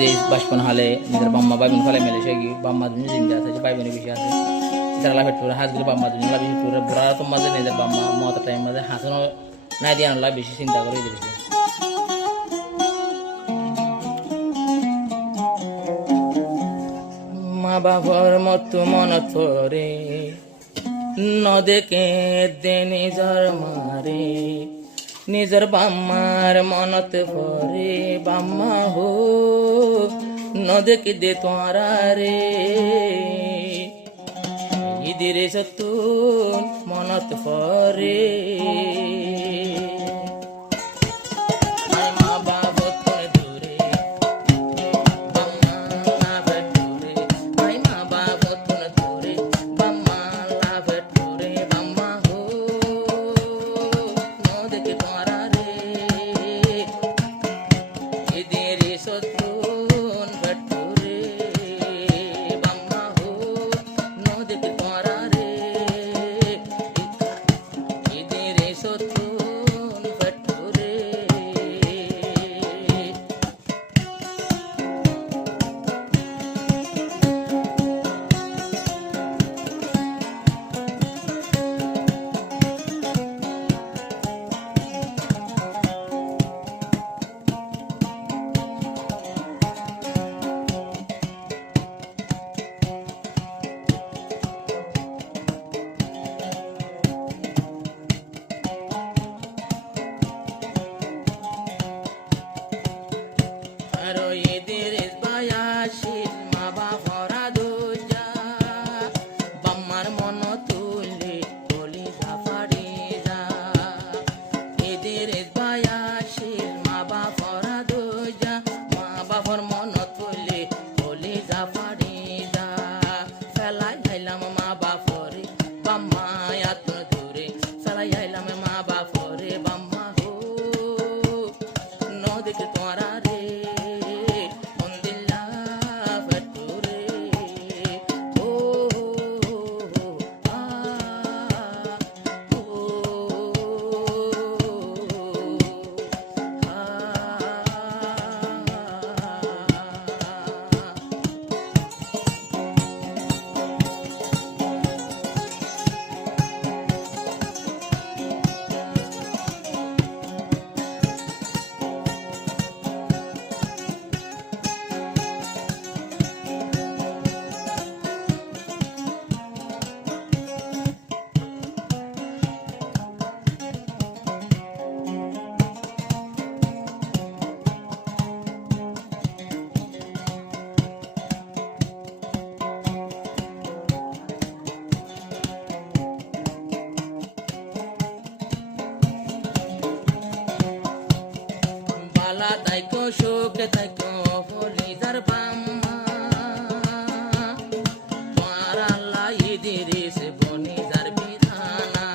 ইদিরিস বাসপন হালে নিজের বাম্মা বাইবন ফলে মালয়েশিয়া গিয়ে বাম্মা দুনি জিন্দা আছে বাইবনে বেশি আছে তারা লাভের টুরে হাজগুলো বাম্মা দুনি লাভের টুরে বুড়া তো মাঝে নিজের বাম্মা মত টাইম মাঝে হাসানো নাই দিয়ে আনলা বেশি চিন্তা করে ইদিরিস মা বাবার মত মনত পরে নদেকে দে নিজর মারে নিজর বাম্মার মনত পরে বাম্মা হো নদেকে দে তোরা রে ইদিরিস তুন মনত পরে তাইকো শোকে তাইকো ফলিদার বাম্মা তোমার আল্লাহ ইদিরিস বনিদার বিধানা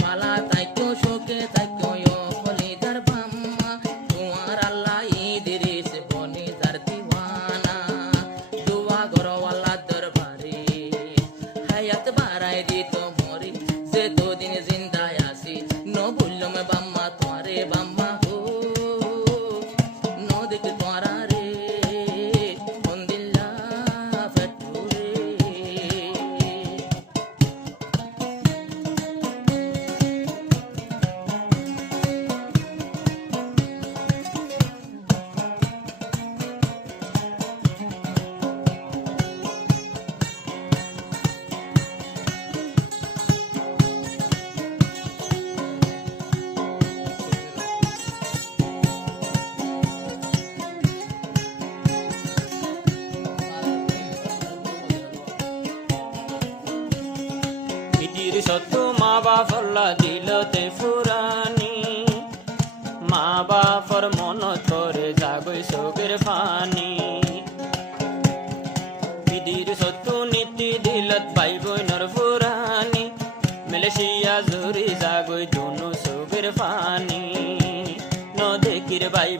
বালা তাইকো শোকে তাইকো ফলিদার বাম্মা তোমার আল্লাহ ইদিরিস বনিদার দিওয়ানা দুয়া গরওয়ালা দরবারে হায়াত বাড়াই দিত মরি যে তো দিন জিন্দায় আসি ন বললাম বাম্মা তোমারে বাম্মা সত্য মা বাপলা দিলতে ফুরানি মা বাপর মন করে জাগই চোখের পানি বিধির সত্য নীতি দিলত ভাই বইনর ফুরানি মালয়েশিয়া জুরি জাগই দুনো চোখের পানি ন দেখির ভাই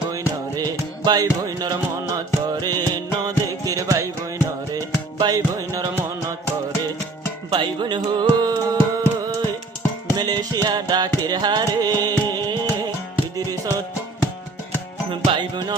বইনর মন করে ন দেখির ভাই বইনর মন করে ভাই বোন হই মালয়েশিয়া ডাকের হারে ইদিরিস ভাই বোন